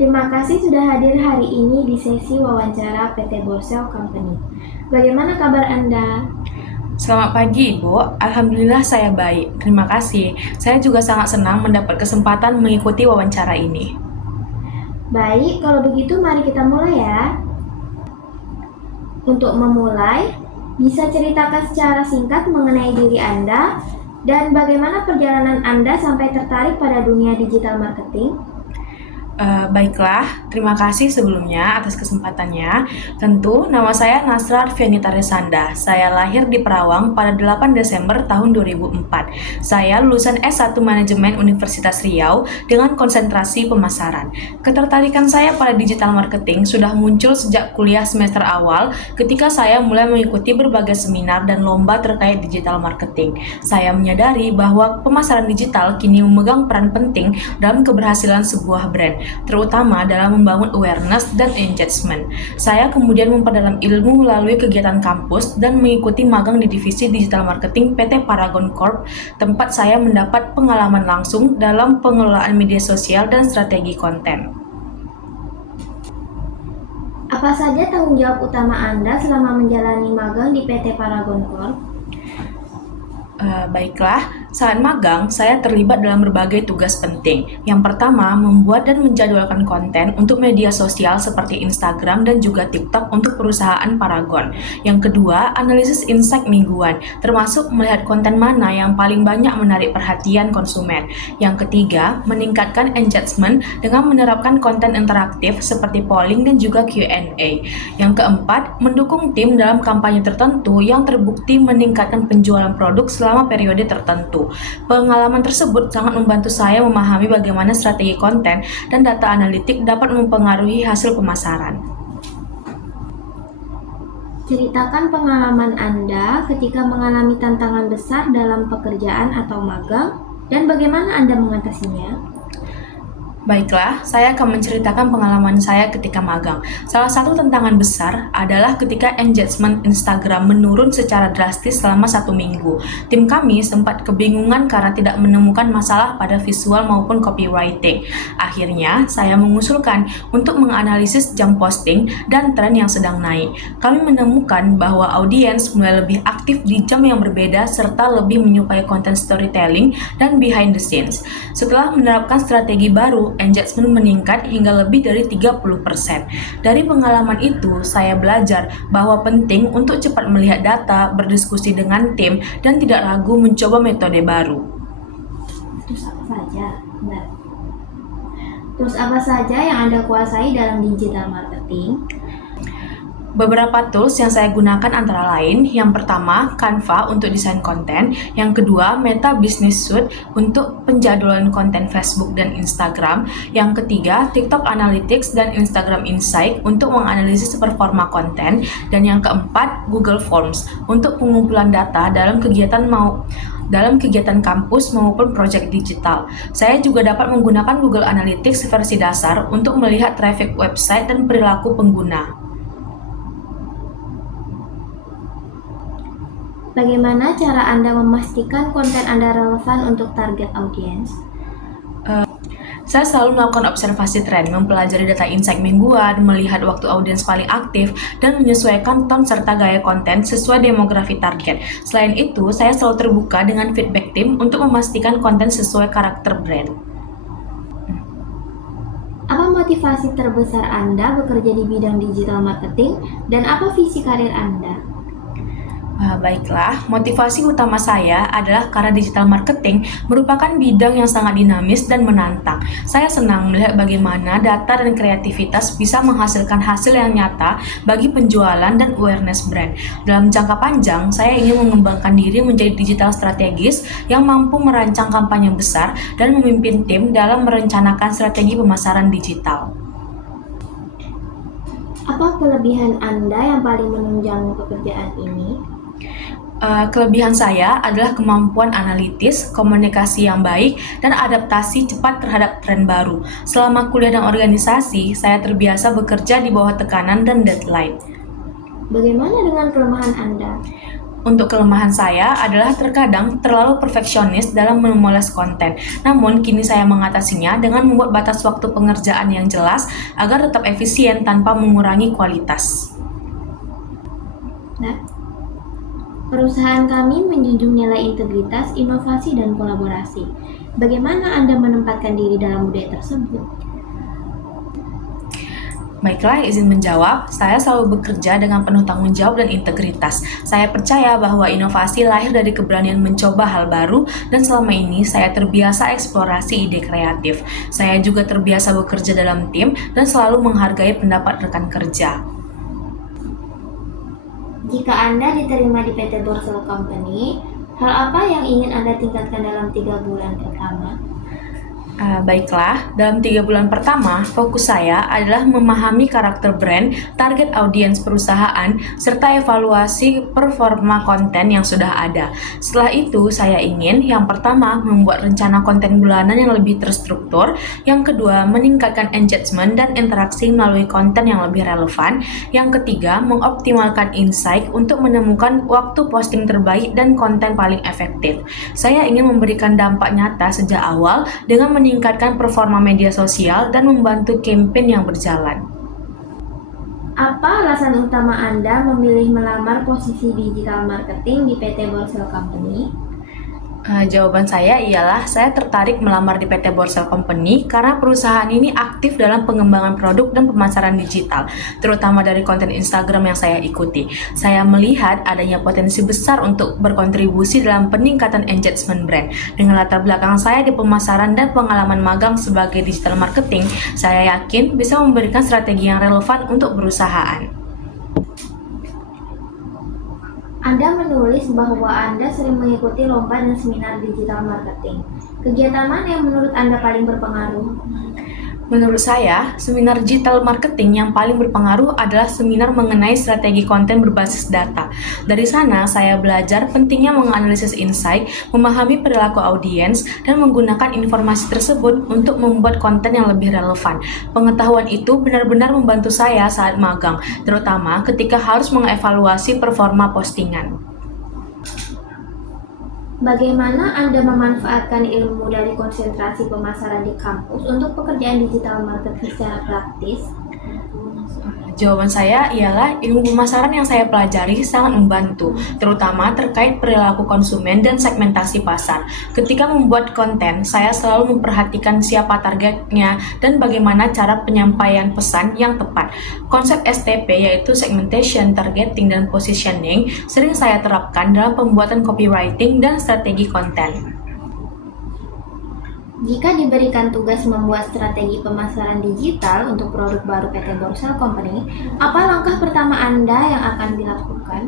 Terima kasih sudah hadir hari ini di sesi wawancara PT Borsel Company. Bagaimana kabar Anda? Selamat pagi, Ibu. Alhamdulillah saya baik. Terima kasih. Saya juga sangat senang mendapat kesempatan mengikuti wawancara ini. Baik, kalau begitu mari kita mulai ya. Untuk memulai, bisa ceritakan secara singkat mengenai diri Anda dan bagaimana perjalanan Anda sampai tertarik pada dunia digital marketing? Baiklah, terima kasih sebelumnya atas kesempatannya. Tentu, nama saya Nasra Arfianita Resanda. Saya lahir di Perawang pada 8 Desember tahun 2004. Saya lulusan S1 Manajemen Universitas Riau dengan konsentrasi pemasaran. Ketertarikan saya pada digital marketing sudah muncul sejak kuliah semester awal ketika saya mulai mengikuti berbagai seminar dan lomba terkait digital marketing. Saya menyadari bahwa pemasaran digital kini memegang peran penting dalam keberhasilan sebuah brand, terutama dalam membangun awareness dan engagement. Saya kemudian memperdalam ilmu melalui kegiatan kampus dan mengikuti magang di divisi digital marketing PT Paragon Corp, tempat saya mendapat pengalaman langsung dalam pengelolaan media sosial dan strategi konten. Apa saja tanggung jawab utama Anda selama menjalani magang di PT Paragon Corp? Baiklah, saat magang, saya terlibat dalam berbagai tugas penting. Yang pertama, membuat dan menjadwalkan konten untuk media sosial seperti Instagram dan juga TikTok untuk perusahaan Paragon. Yang kedua, analisis insight mingguan, termasuk melihat konten mana yang paling banyak menarik perhatian konsumen. Yang ketiga, meningkatkan engagement dengan menerapkan konten interaktif seperti polling dan juga Q&A. Yang keempat, mendukung tim dalam kampanye tertentu yang terbukti meningkatkan penjualan produk selama periode tertentu. Pengalaman tersebut sangat membantu saya memahami bagaimana strategi konten dan data analitik dapat mempengaruhi hasil pemasaran. Ceritakan pengalaman Anda ketika mengalami tantangan besar dalam pekerjaan atau magang dan bagaimana Anda mengatasinya. Baiklah, saya akan menceritakan pengalaman saya ketika magang. Salah satu tantangan besar adalah ketika engagement Instagram menurun secara drastis selama 1 minggu. Tim kami sempat kebingungan karena tidak menemukan masalah pada visual maupun copywriting. Akhirnya, saya mengusulkan untuk menganalisis jam posting dan tren yang sedang naik. Kami menemukan bahwa audiens mulai lebih aktif di jam yang berbeda serta lebih menyukai konten storytelling dan behind the scenes. Setelah menerapkan strategi baru, engagement meningkat hingga lebih dari 30%. Dari pengalaman itu, saya belajar bahwa penting untuk cepat melihat data, berdiskusi dengan tim, dan tidak ragu mencoba metode baru. Terus apa saja yang Anda kuasai dalam digital marketing? Beberapa tools yang saya gunakan antara lain, yang pertama Canva untuk desain konten, yang kedua Meta Business Suite untuk penjadwalan konten Facebook dan Instagram, yang ketiga TikTok Analytics dan Instagram Insight untuk menganalisis performa konten, dan yang keempat Google Forms untuk pengumpulan data dalam kegiatan kampus maupun proyek digital. Saya juga dapat menggunakan Google Analytics versi dasar untuk melihat traffic website dan perilaku pengguna. Bagaimana cara Anda memastikan konten Anda relevan untuk target audiens? Saya selalu melakukan observasi tren, mempelajari data insight mingguan, melihat waktu audiens paling aktif, dan menyesuaikan tone serta gaya konten sesuai demografi target. Selain itu, saya selalu terbuka dengan feedback tim untuk memastikan konten sesuai karakter brand. Apa motivasi terbesar Anda bekerja di bidang digital marketing dan apa visi karir Anda? Baiklah, motivasi utama saya adalah karena digital marketing merupakan bidang yang sangat dinamis dan menantang. Saya senang melihat bagaimana data dan kreativitas bisa menghasilkan hasil yang nyata bagi penjualan dan awareness brand. Dalam jangka panjang, saya ingin mengembangkan diri menjadi digital strategis yang mampu merancang kampanye besar dan memimpin tim dalam merencanakan strategi pemasaran digital. Apa kelebihan Anda yang paling menunjang pekerjaan ini? Kelebihan saya adalah kemampuan analitis, komunikasi yang baik, dan adaptasi cepat terhadap tren baru. Selama kuliah dan organisasi, saya terbiasa bekerja di bawah tekanan dan deadline. Bagaimana dengan kelemahan Anda? Untuk kelemahan saya adalah terkadang terlalu perfeksionis dalam memoles konten. Namun, kini saya mengatasinya dengan membuat batas waktu pengerjaan yang jelas agar tetap efisien tanpa mengurangi kualitas. Nah, perusahaan kami menjunjung nilai integritas, inovasi, dan kolaborasi. Bagaimana Anda menempatkan diri dalam budaya tersebut? Baiklah, izin menjawab, saya selalu bekerja dengan penuh tanggung jawab dan integritas. Saya percaya bahwa inovasi lahir dari keberanian mencoba hal baru, dan selama ini saya terbiasa eksplorasi ide kreatif. Saya juga terbiasa bekerja dalam tim dan selalu menghargai pendapat rekan kerja. Jika Anda diterima di PT Borsel Company, hal apa yang ingin Anda tingkatkan dalam 3 bulan pertama? Baiklah, dalam 3 bulan pertama, fokus saya adalah memahami karakter brand, target audiens perusahaan, serta evaluasi performa konten yang sudah ada. Setelah itu, saya ingin yang pertama membuat rencana konten bulanan yang lebih terstruktur, yang kedua meningkatkan engagement dan interaksi melalui konten yang lebih relevan, yang ketiga mengoptimalkan insight untuk menemukan waktu posting terbaik dan konten paling efektif. Saya ingin memberikan dampak nyata sejak awal dengan meningkatkan performa media sosial dan membantu campaign yang berjalan. Apa alasan utama Anda memilih melamar posisi digital marketing di PT Borsel Company? Jawaban saya ialah saya tertarik melamar di PT Borsel Company karena perusahaan ini aktif dalam pengembangan produk dan pemasaran digital, terutama dari konten Instagram yang saya ikuti. Saya melihat adanya potensi besar untuk berkontribusi dalam peningkatan engagement brand. Dengan latar belakang saya di pemasaran dan pengalaman magang sebagai digital marketing, saya yakin bisa memberikan strategi yang relevan untuk perusahaan. Anda menulis bahwa Anda sering mengikuti lomba dan seminar digital marketing. Kegiatan mana yang menurut Anda paling berpengaruh? Menurut saya, seminar digital marketing yang paling berpengaruh adalah seminar mengenai strategi konten berbasis data. Dari sana, saya belajar pentingnya menganalisis insight, memahami perilaku audiens, dan menggunakan informasi tersebut untuk membuat konten yang lebih relevan. Pengetahuan itu benar-benar membantu saya saat magang, terutama ketika harus mengevaluasi performa postingan. Bagaimana Anda memanfaatkan ilmu dari konsentrasi pemasaran di kampus untuk pekerjaan digital marketing secara praktis? Jawaban saya ialah ilmu pemasaran yang saya pelajari sangat membantu, terutama terkait perilaku konsumen dan segmentasi pasar. Ketika membuat konten, saya selalu memperhatikan siapa targetnya dan bagaimana cara penyampaian pesan yang tepat. Konsep STP yaitu segmentation, targeting, dan positioning sering saya terapkan dalam pembuatan copywriting dan strategi konten. Jika diberikan tugas membuat strategi pemasaran digital untuk produk baru PT Borsel Company, apa langkah pertama Anda yang akan dilakukan?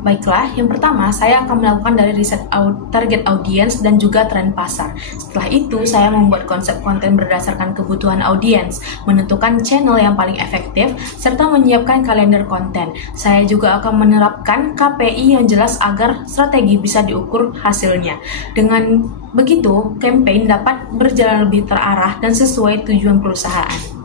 Baiklah, yang pertama saya akan melakukan dari riset target audiens dan juga tren pasar. Setelah itu, saya membuat konsep konten berdasarkan kebutuhan audiens, menentukan channel yang paling efektif, serta menyiapkan kalender konten. Saya juga akan menerapkan KPI yang jelas agar strategi bisa diukur hasilnya. Dengan begitu, campaign dapat berjalan lebih terarah dan sesuai tujuan perusahaan.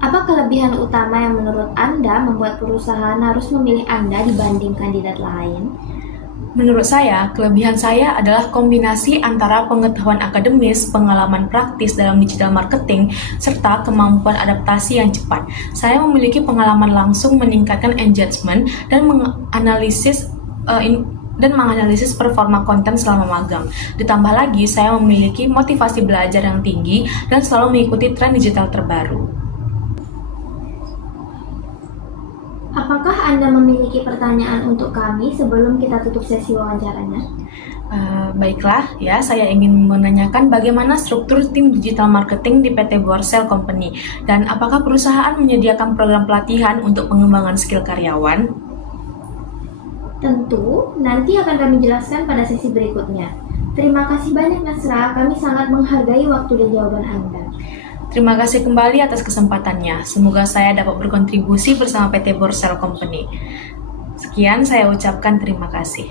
Apa kelebihan utama yang menurut Anda membuat perusahaan harus memilih Anda dibanding kandidat lain? Menurut saya, kelebihan saya adalah kombinasi antara pengetahuan akademis, pengalaman praktis dalam digital marketing, serta kemampuan adaptasi yang cepat. Saya memiliki pengalaman langsung meningkatkan engagement dan menganalisis performa konten selama magang. Ditambah lagi, saya memiliki motivasi belajar yang tinggi dan selalu mengikuti tren digital terbaru. Apakah Anda memiliki pertanyaan untuk kami sebelum kita tutup sesi wawancaranya? Baiklah, ya, saya ingin menanyakan bagaimana struktur tim digital marketing di PT Borsel Company dan apakah perusahaan menyediakan program pelatihan untuk pengembangan skill karyawan? Tentu, nanti akan kami jelaskan pada sesi berikutnya. Terima kasih banyak Nasra, kami sangat menghargai waktu dan jawaban Anda. Terima kasih kembali atas kesempatannya. Semoga saya dapat berkontribusi bersama PT Borsel Company. Sekian saya ucapkan terima kasih.